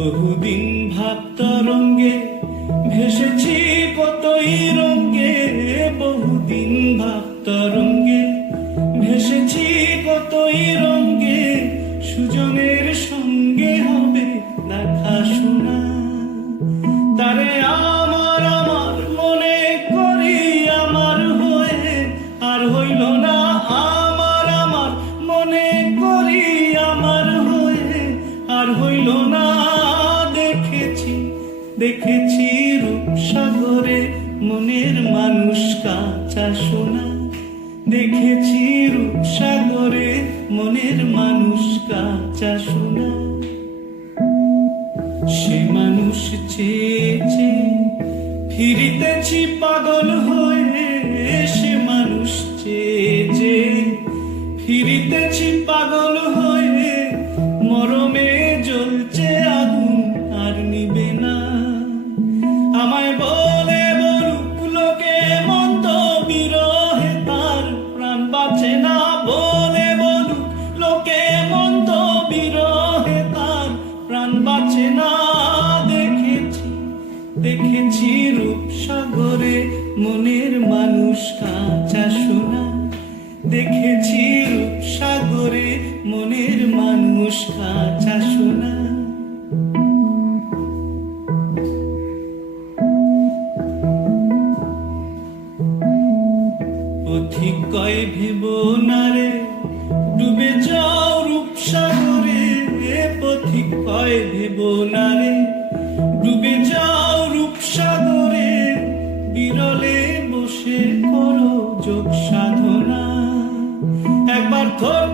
বহুদিন ভাব তরঙ্গে ভেসেছি কতই রঙ্গে, বহুদিন ভাব তরঙ্গে ভেসেছি কতই রঙ্গে, সুজনের সঙ্গে হবে দেখা শোনা। তারে আমার আমার মনে করি আমার হয়ে আর হইল না, আমার আমার মনে করি আমার হয়ে আর হইল না। দেখেছি দেখেছি রূপসাগরে মনের মানুষ কাঁচা সোনা, দেখেছি রূপসাগরে মনের মানুষ কাঁচা সোনা। সে মানুষ চেয়ে চেয়ে ফিরিতেছি পাগল হয়ে, সে মানুষ চেয়ে চেয়ে ফিরিতেছি পাগল হয়ে, মরমে জ্বলছে আগুন আর নিবে না। আমায় বলে বলুক লোকে মন্দ, বিরহে তার প্রাণ বাঁচে না। বলে বলুক লোকে মন্দ, বিরহে তার প্রাণ বাঁচে না। দেখেছি দেখেছি রূপসাগরে মনের মানুষ কাঁচা সোনা, দেখেছি রূপসাগরে মনের মানুষ কাঁচা সোনা। পথিক কয় ভেব না রে ডুবে যাও রূপসাগরে, পথিক কয় ভেব না রে ডুবে যাও রূপসাগরে, বিরলে বসে করো যোগ সাধনা। একবার ধর